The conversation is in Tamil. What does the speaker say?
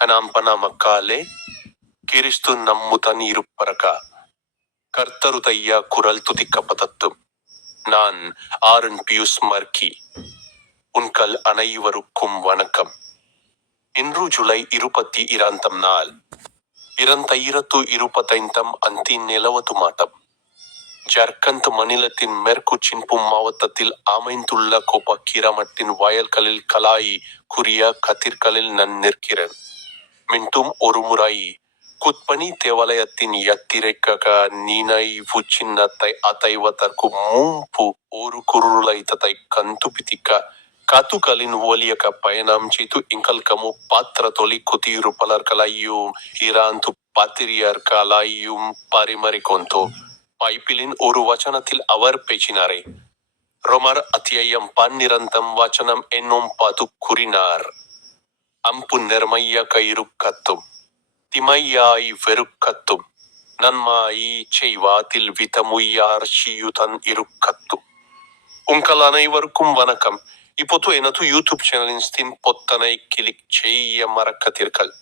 அனாம்பன மக்காலே கிறிஸ்து நம்முடன் இருப்பரக கர்த்தருதைய குரல் துதிக்கப்பதத்தும் நான் ஆரன் பியூஸ் மர்கி. உங்கள் அனைவருக்கும் வணக்கம். இன்று ஜூலை இருபத்தி இராந்தம் நாள் இரண்டாயிரத்து இருபத்தைந்தாம் அந்தி நிலவது மாட்டம் ஜார்க்கண்ட் மாநிலத்தின் மேற்கு சின்பும் மாவட்டத்தில் அமைந்துள்ள கோபக்கிரமட்டின் வயல்களில் கலாயி குறிய கதிர்களில் நான் நிற்கிறேன். மீண்டும் ஒரு முறை குத்பனி தேவாலயத்தின் யாத்திரைக்காக நினைவு சின்னத்தை அடைவதற்கு முன்பு ஒரு குருளைத்ததை கண்டுபிடிக்க காத்துகளின் வழியாக பயணம் செய்து எங்களுக்கு முப்பாத்திர தொலை குடியிருப்பாளர்களையும் இராந்து பாத்திரியார்களையும் பரிமாறிக்கொண்டோம் பைப்பிலின் ஒரு வச்சனத்தில் அவர் பேசினாரே. ரோமர் அத்தியாயம் பன்னிரண்டாம் வச்சனம் என்னும் பாது கூறினார். அம்பு நேர்மையாக இருக்கட்டும் திமையாய் வெறுக்கட்டும் நன்மாய் செய்வாதில் விதமுய்யார்ஷியுதன் இருக்கட்டும் உங்கள் அனைவருக்கும் வணக்கம். இப்போது எனது யூடியூப் சேனலின் ஸ்தின் பொத்தனை கிளிக் செய்ய மறக்காதீர்கள்.